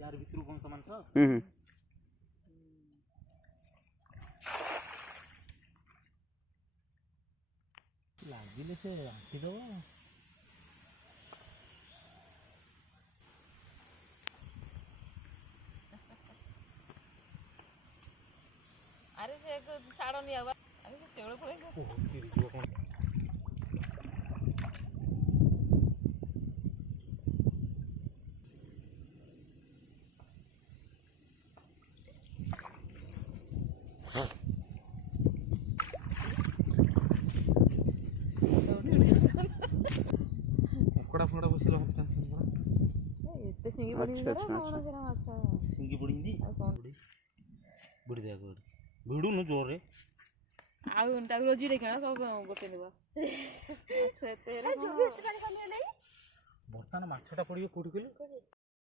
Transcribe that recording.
यार भितरु कौन सामान छ लागिले से आखि दो अरे से छाड़ नहीं आवा अरे से शेवड़ पड़े को चिरी जीव कौन कोड़ा फोड़ा बसिलो हम टेंशन करा एते सिंगी पड़ी अच्छा, करा अच्छा, कौन जरा अच्छा सिंगी पड़ी दी आ कौन बुड़ी दे गुड बुडू नु जोर रे आ उनटा रोजी रे कना सब गोटे देबा अच्छा तेरे जो भी इतने पानी खाने नहीं बर्तमान माछटा पड़ियो कोठी कले